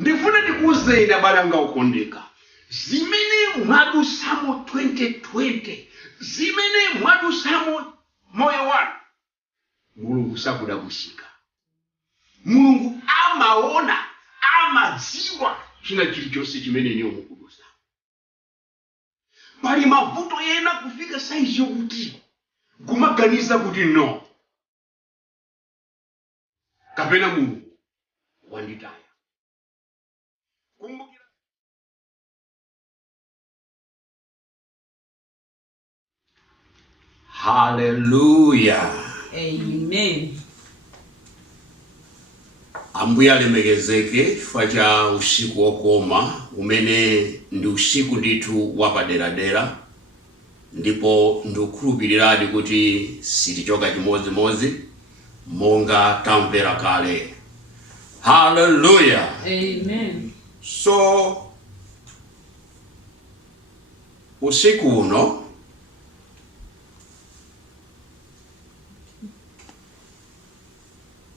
ndifuna ndikuuzeni abale anga okondeka, zimene mwadusamo 2020, zimene mwadusamo moyo wanu, Mulungu sakudabwitsa. Mulungu amaona, amadziwa china chilichonse chimene inu mukudusa. Pali mavuto ena kufika saizi yokuti kumaganiza kuti no, kapena Mulungu wanditaya. Kumbukira Hallelujah. Amen. Ambuye alemekezeke chifukwa cha usiku wokoma umene ndi usiku ndithu wapaderadera, ndipo ndikukhulupiriradi kuti sitichoka chimodzimodzi monga tamvera kale. Hallelujah. Amen. So usiku uno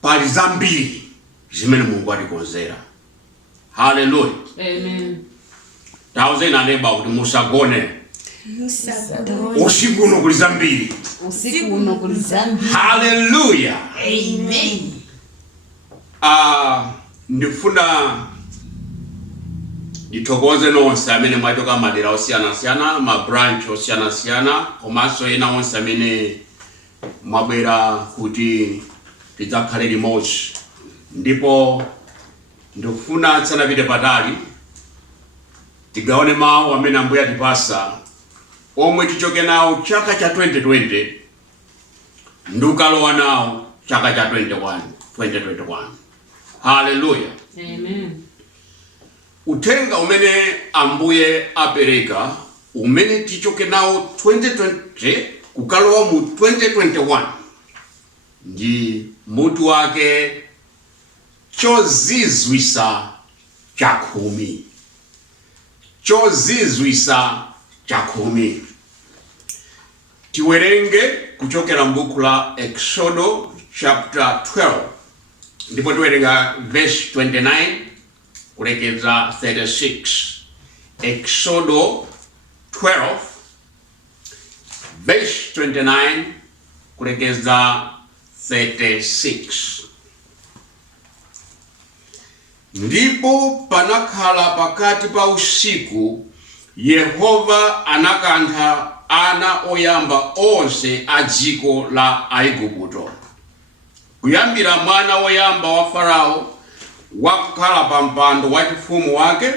pali zambiri zimene Mulungu atikonzera. Hallelujah. Amen. Tauzeni aneba kuti musagone. Usiku uno kuli zambiri. Usiku uno kuli zambiri. Hallelujah. Amen. Ndifuna ndithokoze nonse amene mwachoka madera osiyana-siyana, mabranch osiyana-siyana, komanso ena onse amene mwabwera kuti tidzakhale limodzi. Ndipo ndikufuna tisanapite patali tigaone mawu amene Ambuye atipasa, omwe tichoke nawo chaka cha 2020 ndikukalowa nawo chaka cha 2021. Hallelujah. Amen. Uthenga umene Ambuye apereka, umene tichoke nawo 2020 kukalowa mu 2021, ndi mutu wake chozizwisa chakhumi. Chozizwisa chakhumi. Tiwerenge kuchokera m'buku la Exodo chapter 12, ndipo tiwerenga verse 29 kulekeza 36. Exodo 12 verse 29 kulekeza 36. Ndipo panakhala pakati pa usiku, Yehova anakantha ana oyamba onse a dziko la Aigupto, kuyambira mwana woyamba wa Farao wakukhala pa mpando wachifumu wake,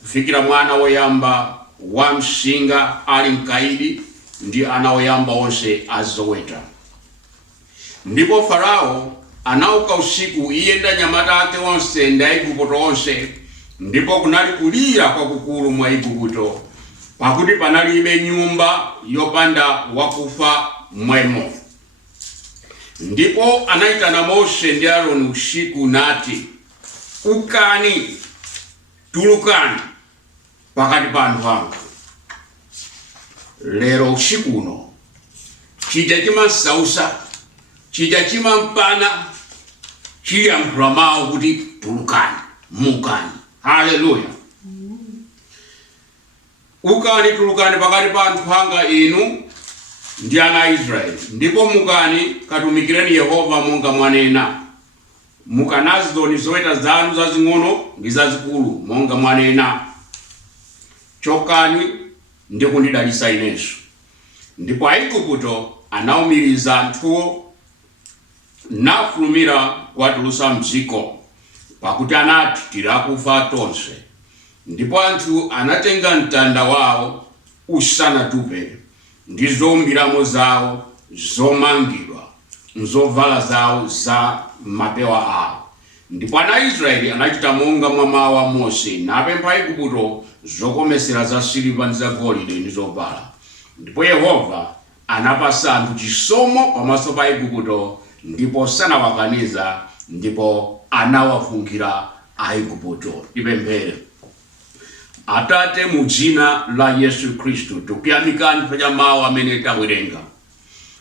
kufikira mwana woyamba wa msinga ali mkaidi, ndi ana oyamba onse azoweta. Ndipo Farao anauka usiku, iye ndi anyamata ake onse ndi Aigupto onse, ndipo kunali kulira kwakukulu mwa Igupto, pakuti panalibe nyumba yopanda wakufa mwemo. Ndipo anayitana Mose ndi Aaroni usiku nati, ukani, tulukani pakati pa anthu anga. Lero usiku uno chija chimasausa, chija chimampana, chiyankhula mawu kuti tulukani, mukani. Hallelujah. Ukani, tulukani pakati pa anthu anga inu ndi ana a Israeli, ndipo mukani, katumikireni Yehova monga mwanena. Mukanazidoni zoweta zanu zazing'ono ndi zazikulu monga mwanena. Chokani ndi kundidalitsa inenso. Ndipo Aigupto anawumiriza anthuwo, nafulumira kuwatulutsa m'dziko, pakuti anati tirakufa tonse. Ndipo anthu anatenga mtanda wawo usanatupe, ndi zowumbiramo zawo zomangidwa, nzovala zawo za mapewa awo. Ndipo ana a Israeli anachita monga mwa mawu a Mose, napempha Aigupto zokomesera za siliva ndi za golide ndi zovala. Ndipo Yehova anapasa anthu chisomo pamaso pa Aigupto, ndipo sanawakaniza, ndipo anawafunkhira Aigupto. Tipemphere. Atate, mu dzina la Yesu Khristu tikuyamikani chifukwa cha mawu amene tawerenga.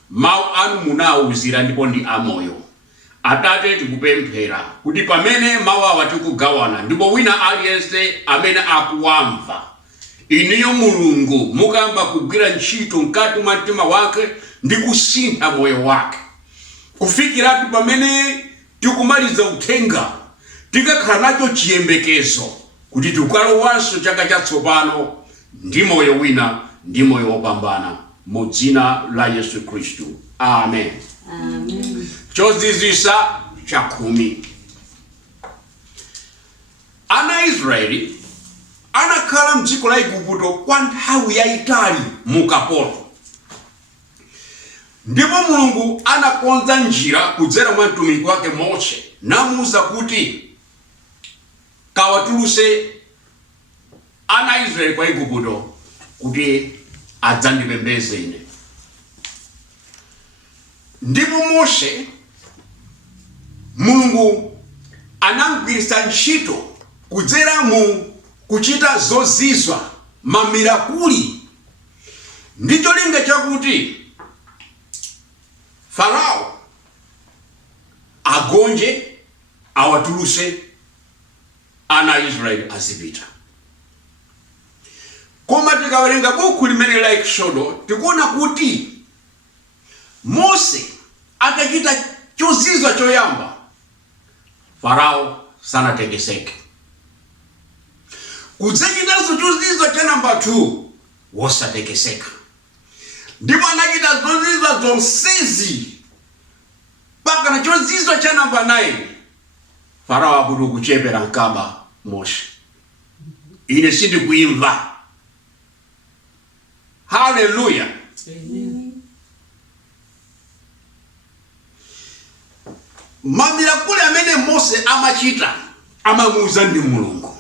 Mawu anu munawuzira ndipo ndi amoyo. Atate tikupemphera kuti pamene mawu awa tikugawana ndipo wina aliyense amene akuwamva, iniyo Mulungu mukamba kugwira ntchito mkati mwa mtima wake ndi kusintha moyo wake, kufikiratu pamene tikumaliza uthenga tikakhala nacho chiyembekezo kuti tikalowanso chaka chatsopano ndi moyo wina, ndi moyo wopambana, mu dzina la Yesu Khristu. Amen. Amen. Chozizwisa cha 10. Ana Israeli anakhala mdziko la Igupto kwa nthawi yayitali mukapolo. Ndipo Mulungu anakonza njira kudzera mwa mtumiki wake Mose, namuwuza kuti kawatuluse ana Israeli kwa Igupto kuti adzandipembeze ine. Ndipo Mose Mulungu anamugwiritsa ntchito kudzera mu kuchita zozizwa, mamirakuli, ndi cholinga chakuti Farao agonje awatuluse ana Israeli azipita. Koma tikawerenga buku limene la Exodo tikuona kuti Mose atachita chozizwa choyamba, Farao sanatekeseke. Kudzachitanso chozizwa cha namba 2, wosatekeseka. Ndipo anachita zozizwa zonsezi mpaka na chozizwa cha namba 9, Farao akuti kuchepera nkaba Mose, ine sindikuimva. Hallelujah. Amen. Mamirakuli amene Mose amachita amamuwuza ndi Mulungu.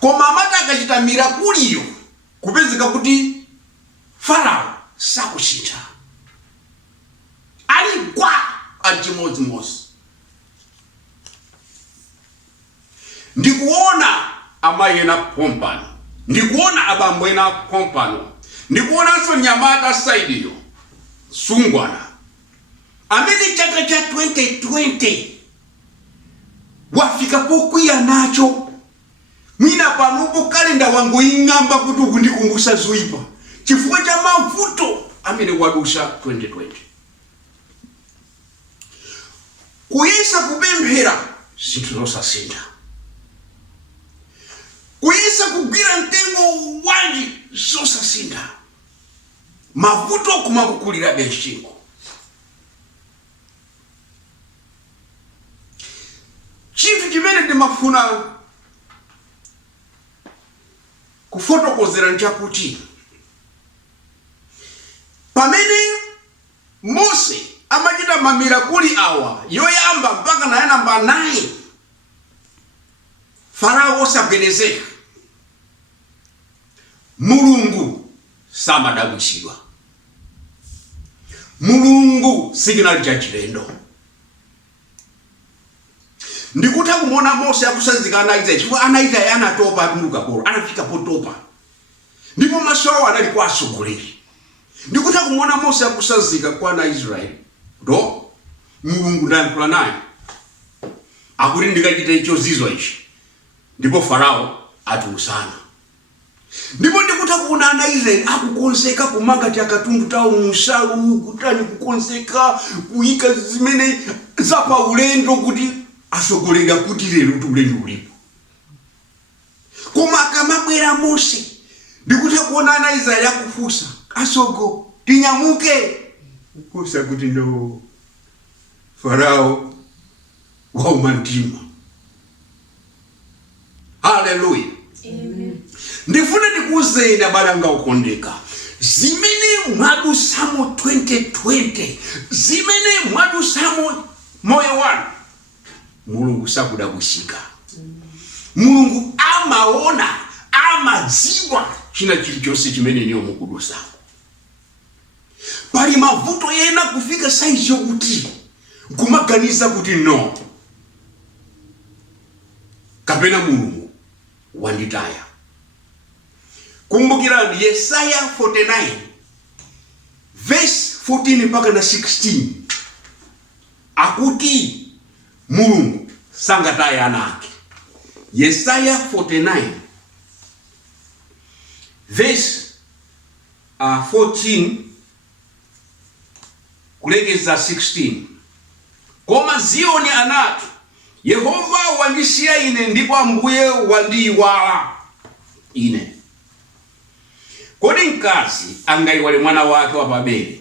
Koma amati akachita mirakuliyo kupezeka kuti Farao sakusintha, ali gwa achimodzimodzi. Ndikuona amayi ena pompano, ndikuona abambo ena pompano, ndikuonanso nyamata saidiyo sungwana amene chaka cha 2020 wafika pokwiya nacho. Mwina panopo kalenda wangu ing'amba kuti ukundikumbusha zoyipa chifukwa cha mavuto amene wadusha 2020. Kuyesa kupemphera zinthu zosasintha, kuyesa kugwira mtengo wanji zosasintha, mavuto kumakukulira beshingo. Chinthu chimene ndimafuna kufotokozera nchakuti pamene Mose amachita mamirakuli awa yoyamba mpaka na namba 9, Farao osagwedezeka, Mulungu samadabwisidwa. Mulungu signal cha chilendo. Ndikutha kumona Mose akusanzika ana Israeli chifukwa ana Israeli anatopa atuluka polo, anafika potopa, ndipo maso awo anali kwa atsogoleri. Ndikutha kumona Mose akusanzika kwa ana Israeli do Mulungu ndayankhula naye akuti ndikachite chozizwa ichi, ndipo Farao atiusana. Ndipo ndikutha kuona ana Israeli akukonzeka kumanga takatundu tawo musalu kutani, kukonzeka kuyika zimene zapa ulendo kuti asogolera kuti lero kuti ulendo ulipo. Koma akamabwera Mose ndikutha kuona ana Israeli akufusa, asogo tinyamuke, kusa kuti ndo Farao wauma mtima. Hallelujah. Amen. Ndifuna ndikuwuzeni abalanga ukondeka, zimene mwadusamo 2020, zimene mwadusamo moyo wanu, Mulungu sakudabwisika. Mulungu amaona, amadziwa china chilichonse chimene niyo mukudusa. Pali mavuto yena kufika saizi yokuti kumaganiza kuti no, kapena Mulungu wanditaya. Kumbukirani Yesaya 49 verse 14 mpaka na 16. akuti Mulungu sangataya ana ake. Yesaya 49 verse 14 kulekeza 16. Koma Zioni anati, Yehova wandisiya ine ndipo Ambuye wandiyiwala ine. Kodi mkazi angayiwale mwana wake wa pabere,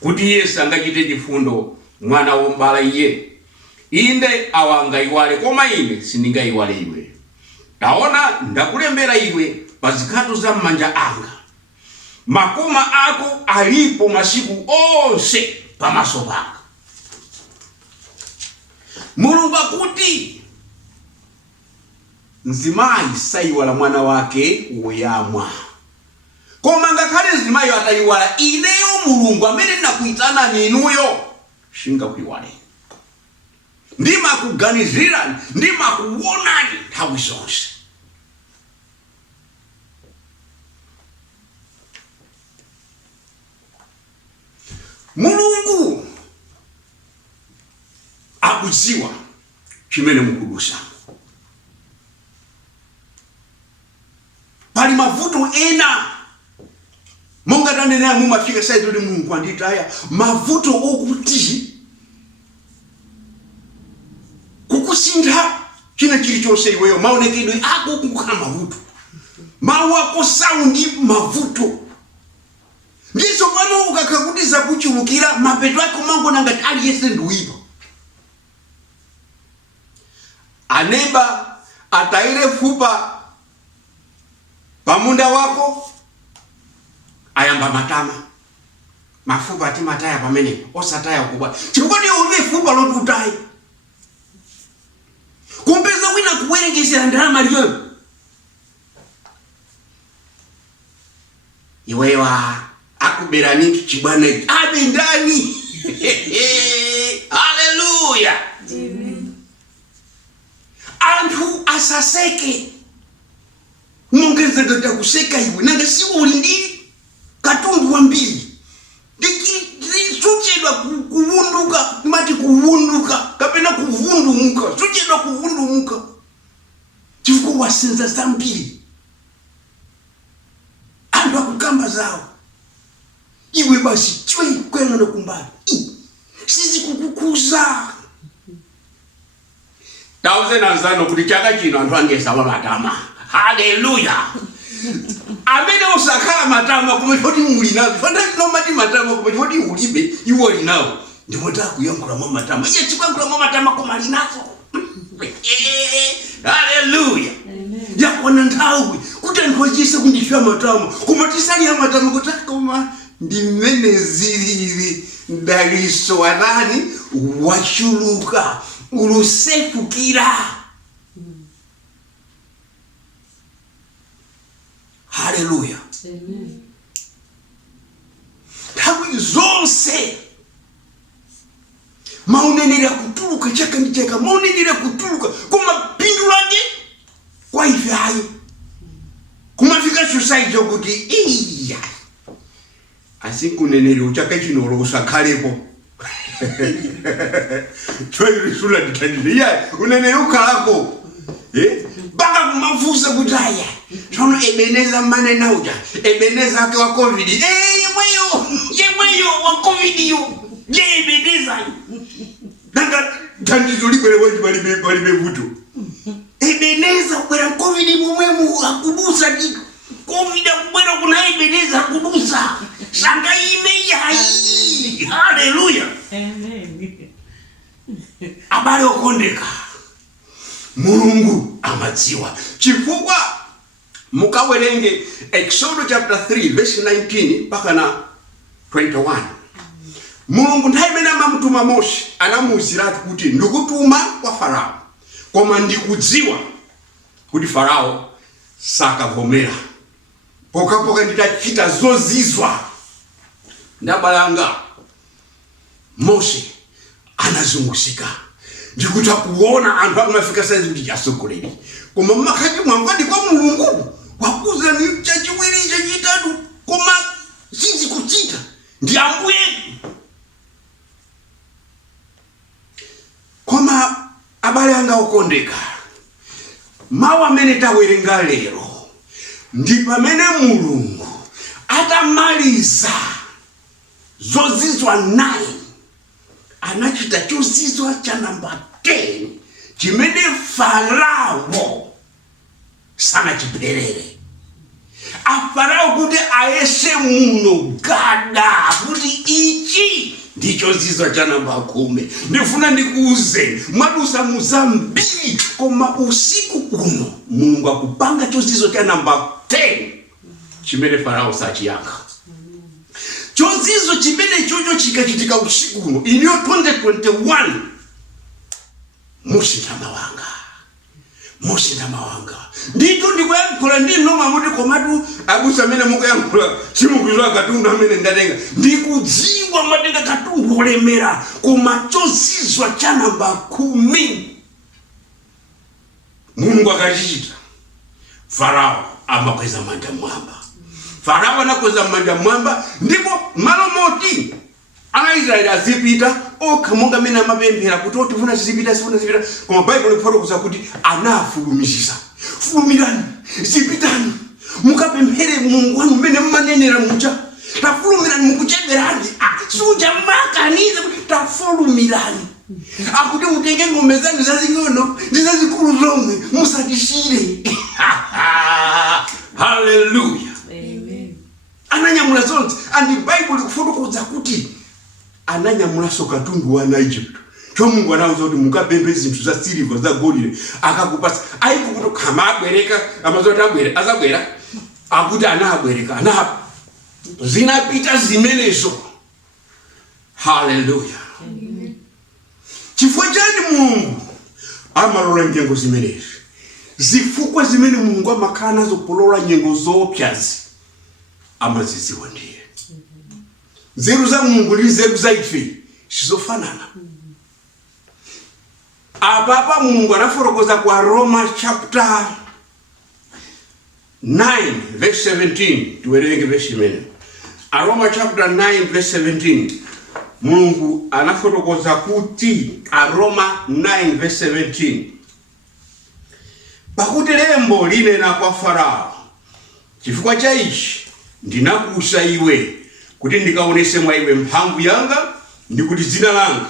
kuti Yesu angachite chifundo mwana wombala iye? Inde awa angayiwale, koma ine sindingayiwale iwe. Taona ndakulembera iwe pa zikhato za m'manja anga. Makoma ako alipo masiku onse pamaso panga. Mulungu akuti mzimayi sayiwala mwana wake woyamwa. Koma ngakhale mzimayi atayiwala, ineyo Mulungu amene ndinakuitana ninuyo singakuyiwale. Ndimakuganizirani, ndimakuonani nthawi zonse. Mulungu akudziwa chimene mukudusa. Pali mavuto ena monga tanenera mumafika saizi kuti Mulungu anditaya, mavuto okuti kukusintha china chilichonse iweyo maonekedwe ako kukhala mavuto, mawu ako saundi mavuto. Ndiso pano ukakakutiza kuchulukira mapeto ake mangona ngati aliyense ndiwipa. Aneba ataire fupa pamunda wako ayamba matama. Mafupa ati mataya pamene osataya kubwa. Chikodi ulibe fupa loti utayi. Kumpeza wina kuwerengesera ndalama liyo. Iwewa akuberani chibwana abe ndani. Hallelujah. Amen. Anthu asaseke. Mungeze ngata kuseka iwe nanga si ulindi katundu wambiri. Suchedwa kuvunduka, mati kuvunduka, kapena kuvundumuka, suchedwa kuvundumuka. Chifukwa wasenza zambiri. Anthu akukamba zawo. Iwe basi chwe kwena nokumbali. Sisi kukukuza. Tauze nanzano kuti chaka chino anthu angesaba matama. Hallelujah. Amene usakhala matama kumechoti muli nazo. Fanda nomati matama kumechoti ulibe iwo linawo. Ndipo takuyankhula mwa matama. Iye chikwankhula mwa matama koma linazo. Hallelujah. Amen. Yakona nthawi kuti anthu achise kundifya matama. Koma tisali ya matama kuti koma ndimene zilili ndaliso wanani wachuluka ulusefukira. Hallelujah. Amen. Nthawi zonse maunenera kutuluka chaka ndi chaka, maunenera kutuluka koma phindu lake kwa ife hayi. Kumafika society kuti iya asikunenera uchaka chino usakhalepo. Choirisula ndithandiriya unenera ukhalako. Baka kumafusa kuti aya chono Ebeneza manena uja Ebeneza ake wa COVID yemweyo wa COVID yo Ebeneza nanga thandizo libwere wenji balibe vuto. Ebeneza kubwera COVID mumwemu akudusa ndi COVID akubwera kuna Ebeneza akudusa sanga ime yayi. Hallelujah. Amen. Abale okondeka Mulungu amadziwa. Chifukwa mukawerenge Exodus chapter 3 verse 19 mpaka na 21. Mulungu nthawi imene amamutuma Mose anamuwuziratu kuti ndikutuma kwa Farao, koma ndikudziwa kuti Farao sakavomera. Pokapoka nditachita zozizwa. Ndabalanga Mose anazungusika. Ndikuta kuona anthu akumafika saizi kuti chasogoleri. Koma mmakati mwamvadi kwa Mulungu wakuza ni chachiwiri chachitatu koma sizi kuchita ndi Ambuye. yanga okondeka, mawu amene tawerenga lero ndi pamene Mulungu atamaliza zozizwa 9 anachita chozizwa cha namba 10 chimene Farao sanachiperere. Farao kuti ayese muno gada kuti ichi ndicho zizwa cha namba 10. Ndifuna ndikuuze mwadusa muzambiri koma usiku uno Mulungu akupanga chozizwa cha namba 10 chimene Farao sachiyankha. Chozizwa chimene chocho chikachitika usiku uno iniyo 2021 musintama wanga ndito ndikuyankhula ndino mamuti komatu abusa amene mukuyankhula simukuzwa katundu amene ndatenga ndikudziwa matenga katundu olemera koma chozizwa cha namba 10 Mulungu akachichita. Farao amakweza manja mwamba. Farao anakweza manja mwamba ndipo malo moti ana Israeli azipita okamonga mena mapemphera kuti otifuna zipita koma Bible ikufotokoza kuti anafulumiza. Fulumirani, zipitani mukapemphere Mulungu wanu mene mmanenera muja. Tafulumirani mukucheberani suja makaniza tafulumirani. Akuti mutenge ng'ombe zanu zazing'ono ndizazikulu zomwe musatishire. Hallelujah. Amen. Ananyamula zonse and the Bible ikufotokoza kuti ananyamula katundu wa Egypt. Cho Mungu anauza kuti mukapembe zinthu za silver za golide akakupasa ayikuti kama abwereka amazoti abwere azabwera akuti anabwereka zinapita zimenezo. Hallelujah. Chifukwa chani Mulungu amalola nyengo zimenezi? Zifukwa zimene Mulungu amakhala nazo polola nyengo zopyazi amaziziwa ndiye. Nzeru za Mulungu ndi nzeru za ife sizofanana. Apapa Mulungu anafotokoza kwa Roma chapter 9 verse 17. Tuwerenge verse imene. Roma chapter 9 verse 17. Mulungu anafotokoza kuti Roma 9 verse 17. Pakuti lembo linena kwa Farao, chifukwa cha ichi ndinakusa iwe kuti ndikaonese mwa iwe mphamvu yanga ndi kuti dzina langa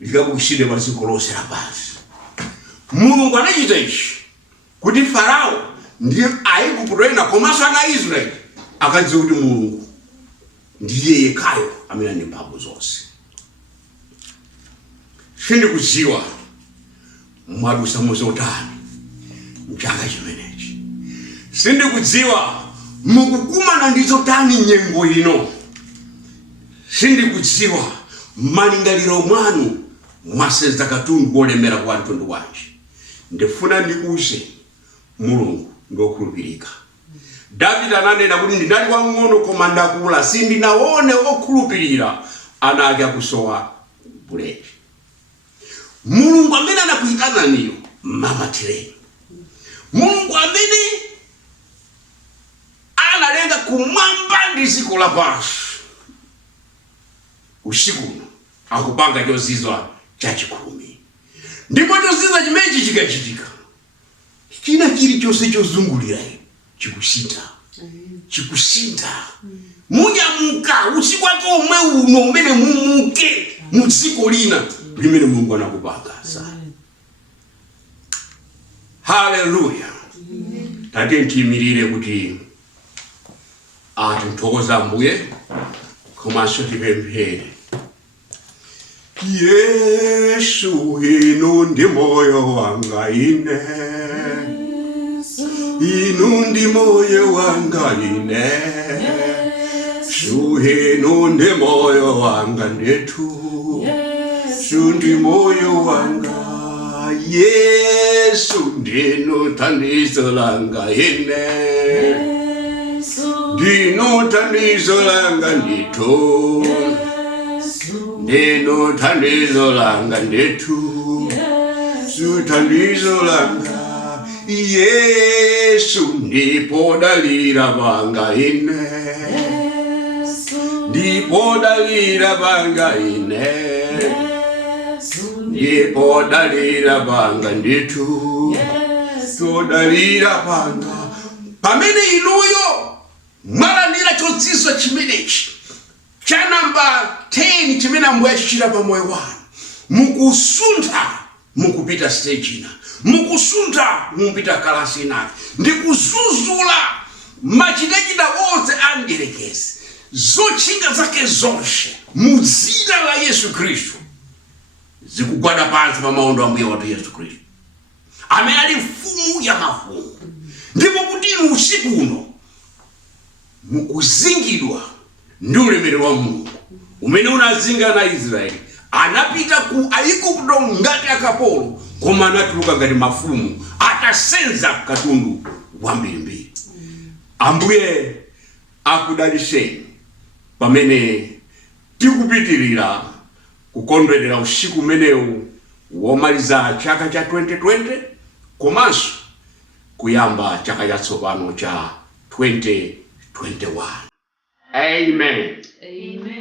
likakuishire padziko lonse lapansi. Mulungu anachita ichi kuti Farao ndiye Aigupto komanso ana Israeli akadziwa kuti Mulungu ndiye yekhayo amene ali mphamvu zonse. Sindikudziwa mwadusa muzotani mchaka chimenechi. Sindikudziwa mukukumana ndizotani nyengo ino. Sindikudziwa malingaliro mwanu mwasenza katundu olemera kwa mtundu wanji. Ndifuna ndikuze Mulungu ndokhulupirika. David ananena kuti ndinali wang'ono koma ndakula sindinaone okhulupirira ana ake akusowa buledi. Mulungu amene anakuitana niyo mama tireni. Mulungu amene analenga kumwamba ndi dziko lapansi usiku akupanga chozizwa chachikumi. Ndipo chozizwa chimenechi chikachitika china chilichonse chozungulira chikusintha. Chikusintha. Munyamuka usiku wake omwe uno umene mumuke mu dziko lina limene Mulungu anakupanga. Hallelujah. Tate ntimirire kuti atithokoza Ambuye komanso tipemphere. Yesu inu ndi moyo wanga ine. Inu ndi moyo wanga ine. Yesu inu ndi moyo wanga ndetu. Yesu ndi moyo wanga. Yesu ndinu thandizo langa ine. Ndinu thandizo langa ndito. Ndinu thandizo langa ndetu. Yesu thandizo langa. Yesu ndipo dalira banga ine. Ndipo dalira banga ine. ndipo dalira panga ndithu. Yesu Dalira panga. Pamene inuyo mwalandira chodziso chimenechi cha namba 10 chimene Ambuye achichita pa moyo wanu, mukusuntha mukupita stage ina, mukusuntha mupita kalasi inake, ndi kuzuzula machitachita onse a mdierekezi, zotchinga zake zonse mu dzina la Yesu Khristu zikugwada pansi pa maondo a Ambuye wathu Yesu Khristu amene ali mfumu ya mafumu. Ndipo kuti inu usiku uno mukuzingidwa ndi ulemerero wa Mulungu umene unazinga na Israeli. Anapita ku Aigupto ngati akapolo, koma anatuluka ngati mafumu, atasenza katundu wambirimbiri. Ambuye akudalitseni pamene tikupitirira kukondwerera usiku umenewu womaliza chaka cha 2020 komanso kuyamba chaka chatsopano cha 2021. Amen. Amen.